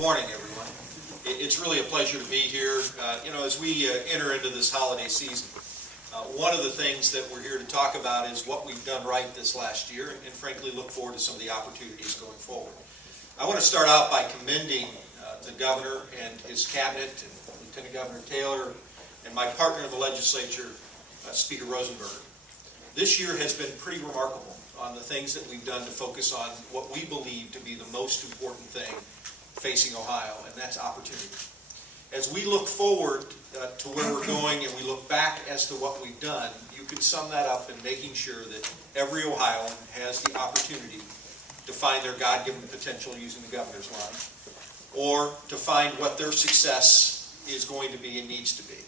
morning, everyone. It's really a pleasure to be here. As we enter into this holiday season, one of the things that we're here to talk about is what we've done right this last year, and frankly look forward to some of the opportunities going forward. I want to start out by commending the governor and his cabinet, and Lieutenant Governor Taylor, and my partner in the legislature, Speaker Rosenberger. This year has been pretty remarkable on the things that we've done to focus on what we believe to be the most important thing facing Ohio, and that's opportunity. As we look forward to where we're going and we look back as to what we've done, you can sum that up in making sure that every Ohioan has the opportunity to find their God-given potential, using the governor's line, or to find what their success is going to be and needs to be.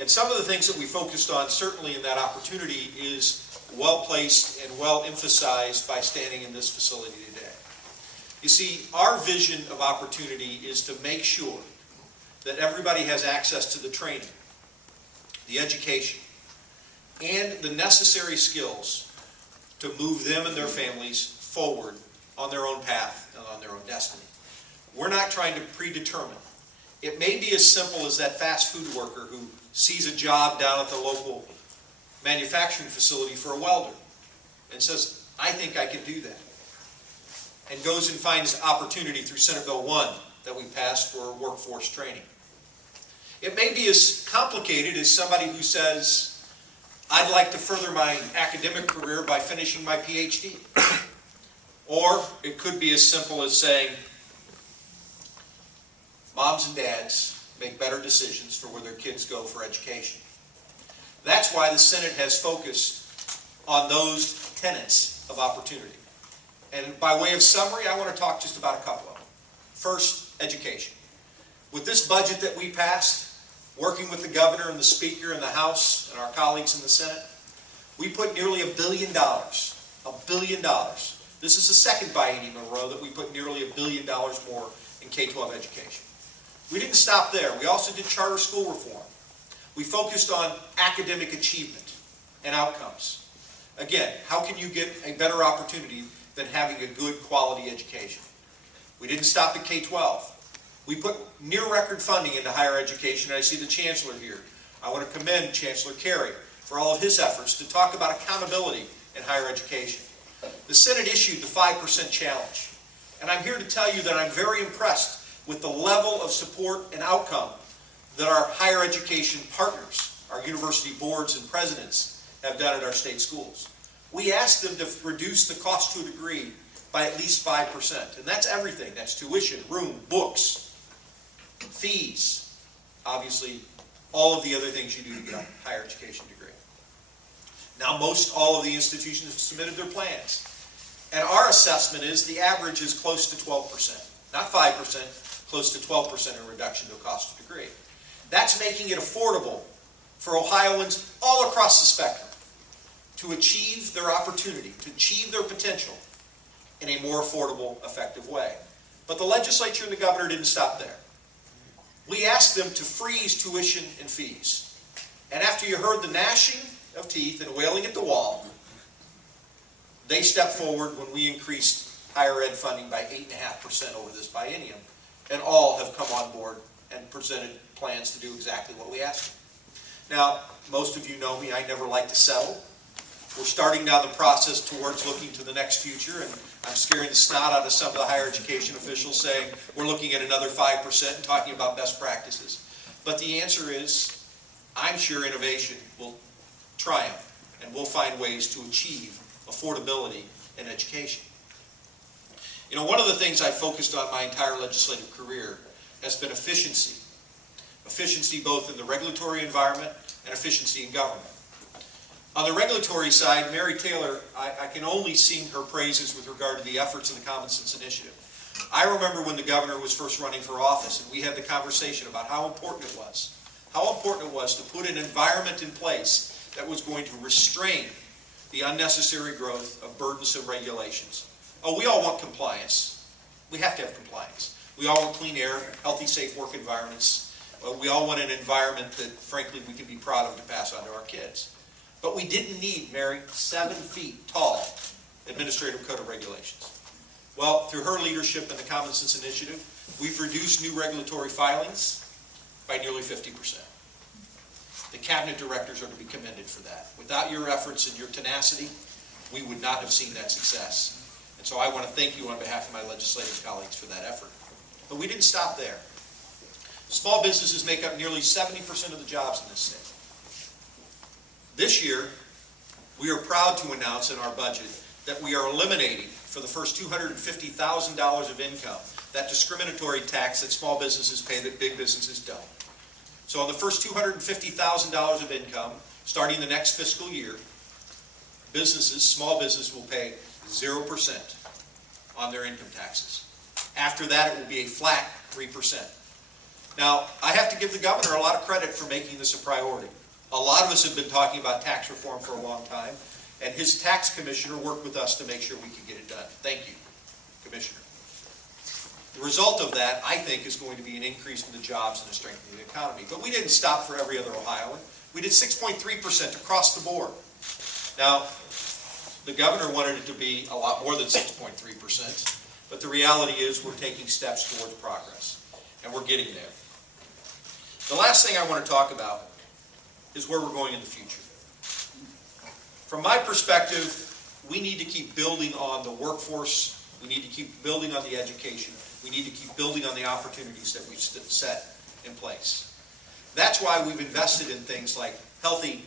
And some of the things that we focused on, certainly in that opportunity, is well-placed and well-emphasized by standing in this facility today. You see, our vision of opportunity is to make sure that everybody has access to the training, the education, and the necessary skills to move them and their families forward on their own path and on their own destiny. We're not trying to predetermine. It may be as simple as that fast food worker who sees a job down at the local manufacturing facility for a welder and says, I think I can do that, and goes and finds opportunity through Senate Bill 1 that we passed for workforce training. It may be as complicated as somebody who says, I'd like to further my academic career by finishing my PhD. Or it could be as simple as saying, moms and dads make better decisions for where their kids go for education. That's why the Senate has focused on those tenets of opportunity. And by way of summary, I want to talk just about a couple of them. First, education. With this budget that we passed, working with the governor and the speaker in the House and our colleagues in the Senate, we put nearly $1 billion. $1 billion. This is the second biennium in a row that we put nearly $1 billion more in K-12 education. We didn't stop there. We also did charter school reform. We focused on academic achievement and outcomes. Again, how can you get a better opportunity than having a good quality education? We didn't stop at K-12. We put near record funding into higher education, and I see the Chancellor here. I want to commend Chancellor Kerry for all of his efforts to talk about accountability in higher education. The Senate issued the 5% challenge, and I'm here to tell you that I'm very impressed with the level of support and outcome that our higher education partners, our university boards and presidents, have done at our state schools. We asked them to reduce the cost to a degree by at least 5%. And that's everything. That's tuition, room, books, fees, obviously all of the other things you do to get a higher education degree. Now most all of the institutions have submitted their plans. And our assessment is the average is close to 12%. Not 5%, close to 12% in reduction to a cost of degree. That's making it affordable for Ohioans all across the spectrum to achieve their opportunity, to achieve their potential in a more affordable, effective way. But the legislature and the governor didn't stop there. We asked them to freeze tuition and fees. And after you heard the gnashing of teeth and wailing at the wall, they stepped forward when we increased higher ed funding by 8.5% over this biennium, and all have come on board and presented plans to do exactly what we asked them. Now, most of you know me, I never like to settle. We're starting now the process towards looking to the next future, and I'm scaring the snot out of some of the higher education officials saying we're looking at another 5% and talking about best practices. But the answer is, I'm sure innovation will triumph, and we'll find ways to achieve affordability in education. You know, one of the things I've focused on my entire legislative career has been efficiency. Efficiency both in the regulatory environment and efficiency in government. On the regulatory side, Mary Taylor, I can only sing her praises with regard to the efforts of the Common Sense Initiative. I remember when the governor was first running for office and we had the conversation about how important it was to put an environment in place that was going to restrain the unnecessary growth of burdensome regulations. Oh, we all want compliance. We have to have compliance. We all want clean air, healthy, safe work environments. We all want an environment that, frankly, we can be proud of to pass on to our kids. But we didn't need, Mary, 7 feet tall administrative code of regulations. Well, through her leadership and the Common Sense Initiative, We've reduced new regulatory filings by nearly 50%. The cabinet directors are to be commended for that. Without your efforts and your tenacity, we would not have seen that success. And so I want to thank you on behalf of my legislative colleagues for that effort. But we didn't stop there. Small businesses make up nearly 70% of the jobs in this state. This year, we are proud to announce in our budget that we are eliminating, for the first $250,000 of income, that discriminatory tax that small businesses pay that big businesses don't. So on the first $250,000 of income, starting the next fiscal year, small businesses will pay 0% on their income taxes. After that, it will be a flat 3%. Now, I have to give the governor a lot of credit for making this a priority. A lot of us have been talking about tax reform for a long time, and his tax commissioner worked with us to make sure we could get it done. Thank you, Commissioner. The result of that, I think, is going to be an increase in the jobs and a strengthening of the economy. But we didn't stop for every other Ohioan. We did 6.3% across the board. Now, the governor wanted it to be a lot more than 6.3%, but the reality is we're taking steps towards progress, and we're getting there. The last thing I want to talk about is where we're going in the future. From my perspective, we need to keep building on the workforce. We need to keep building on the education. We need to keep building on the opportunities that we've set in place. That's why we've invested in things like Healthy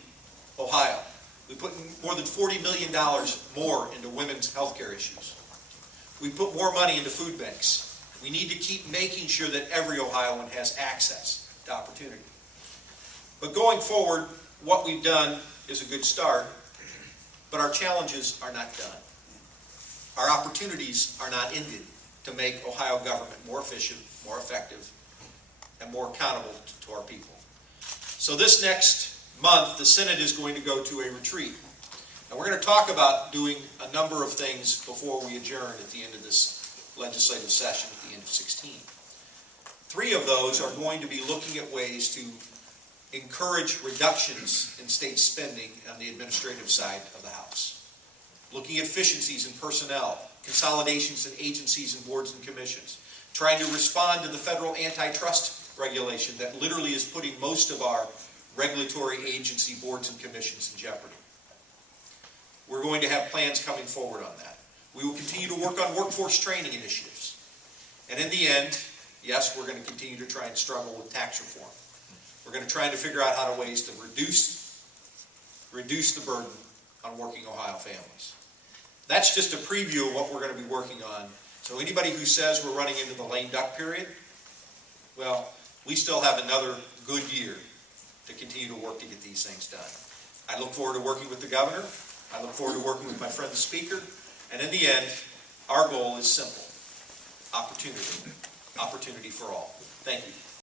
Ohio. We put more than $40 million more into women's health care issues. We put more money into food banks. We need to keep making sure that every Ohioan has access to opportunity. But going forward, what we've done is a good start, but our challenges are not done. Our opportunities are not ended to make Ohio government more efficient, more effective, and more accountable to our people. So this next month, the Senate is going to go to a retreat. And we're going to talk about doing a number of things before we adjourn at the end of this legislative session at the end of 16. 3 of those are going to be looking at ways to encourage reductions in state spending on the administrative side of the House. Looking at efficiencies in personnel, consolidations in agencies and boards and commissions, trying to respond to the federal antitrust regulation that literally is putting most of our regulatory agency boards and commissions in jeopardy. We're going to have plans coming forward on that. We will continue to work on workforce training initiatives. And in the end, yes, we're going to continue to try and struggle with tax reform. We're going to try to figure out ways to reduce the burden on working Ohio families. That's just a preview of what we're going to be working on. So anybody who says we're running into the lame duck period, well, we still have another good year to continue to work to get these things done. I look forward to working with the governor. I look forward to working with my friend the speaker. And in the end, our goal is simple: opportunity. Opportunity for all. Thank you.